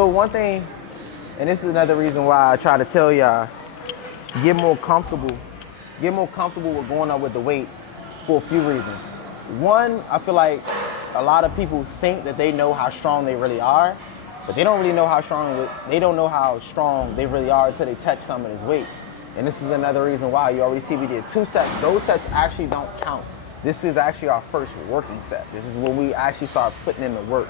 So one thing, and this is another reason why I try to tell y'all, get more comfortable with going up with the weight for a few reasons. One, I feel like a lot of people think that they know how strong they really are, but they don't really know how strong they really are until they touch some of this weight. And this is another reason why. You already see we did 2 sets. Those sets actually don't count. This is actually our first working set. This is when we actually start putting in the work.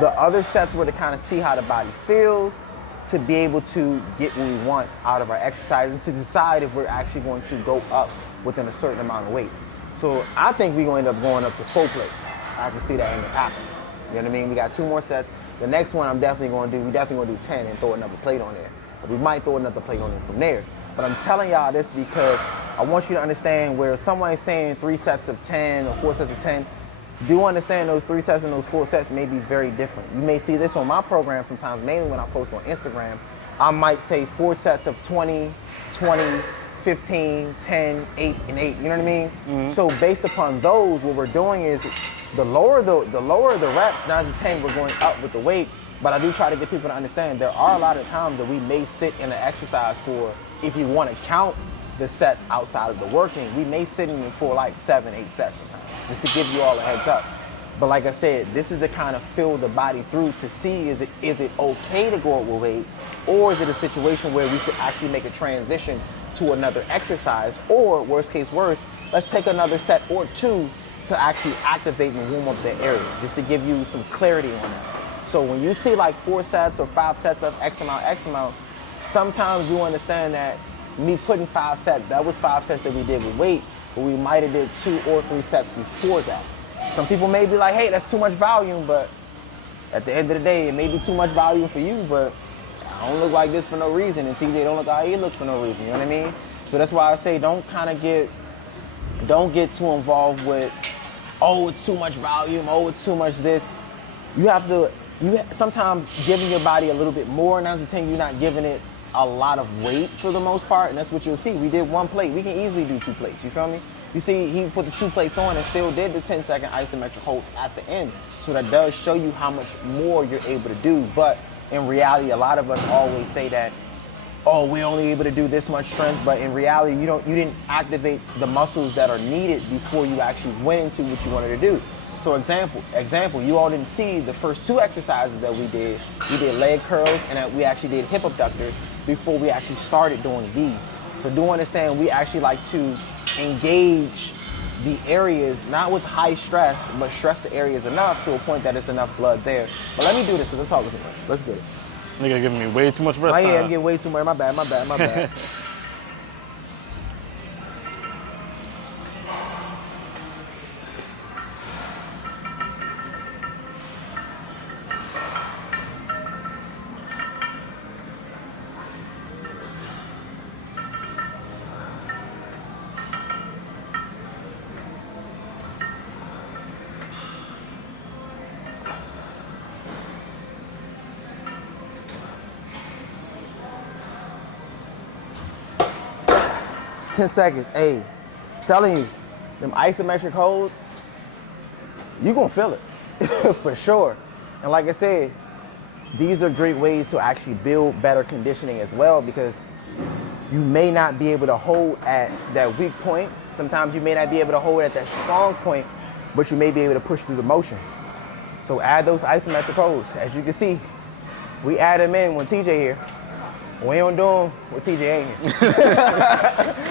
The other sets were to kind of see how the body feels, to be able to get what we want out of our exercise, and to decide if we're actually going to go up within a certain amount of weight. So I think we're going to end up going up to 4 plates. I can see that end up happening. You know what I mean? We got 2 more sets. The next one we definitely going to do 10 and throw another plate on there. But we might throw another plate on there from there. But I'm telling y'all this because I want you to understand where someone is saying 3 sets of 10 or 4 sets of 10, do understand those 3 sets and those 4 sets may be very different. You may see this on my program sometimes, mainly when I post on Instagram. I might say 4 sets of 20, 20, 15, 10, 8, and 8, you know what I mean? Mm-hmm. So based upon those, what we're doing is the lower the reps, 9 to 10, we're going up with the weight. But I do try to get people to understand there are a lot of times that we may sit in an exercise for, if you want to count the sets outside of the working, we may sit in for like 7, 8 sets sometimes, just to give you all a heads up. But like I said, this is to kind of feel the body through to see is it okay to go up with weight, or is it a situation where we should actually make a transition to another exercise, or worst case worse, let's take another set or 2 to actually activate and warm up that area, just to give you some clarity on that. So when you see like 4 sets or 5 sets of X amount, sometimes you understand that me putting 5 sets, that was 5 sets that we did with weight, but we might have did 2 or 3 sets before that. Some people may be like, hey, that's too much volume, but at the end of the day, it may be too much volume for you, but I don't look like this for no reason, and TJ don't look how he looks for no reason, you know what I mean? So that's why I say don't get too involved with, oh, it's too much volume, oh, it's too much this. Sometimes giving your body a little bit more, 9 to 10, you're not giving it a lot of weight for the most part, and that's what you'll see. We did 1 plate. We can easily do 2 plates, you feel me? You see, he put the 2 plates on and still did the 10-second isometric hold at the end. So that does show you how much more you're able to do. But in reality, a lot of us always say that, oh, we're only able to do this much strength, but in reality, you didn't activate the muscles that are needed before you actually went into what you wanted to do. So example, you all didn't see the first 2 exercises that we did. We did leg curls and we actually did hip abductors before we actually started doing these. So do understand, we actually like to engage the areas, not with high stress, but stress the areas enough to a point that it's enough blood there. But let me do this because I'm talking too much. Let's get it. Nigga giving me way too much rest time. Yeah, I'm getting way too much. My bad. 10 seconds. Hey, telling you, them isometric holds, you gonna feel it for sure. And like I said, these are great ways to actually build better conditioning as well, because you may not be able to hold at that weak point. Sometimes you may not be able to hold at that strong point, but you may be able to push through the motion. So add those isometric holds. As you can see, we add them in when TJ here. We don't do them when TJ ain't here.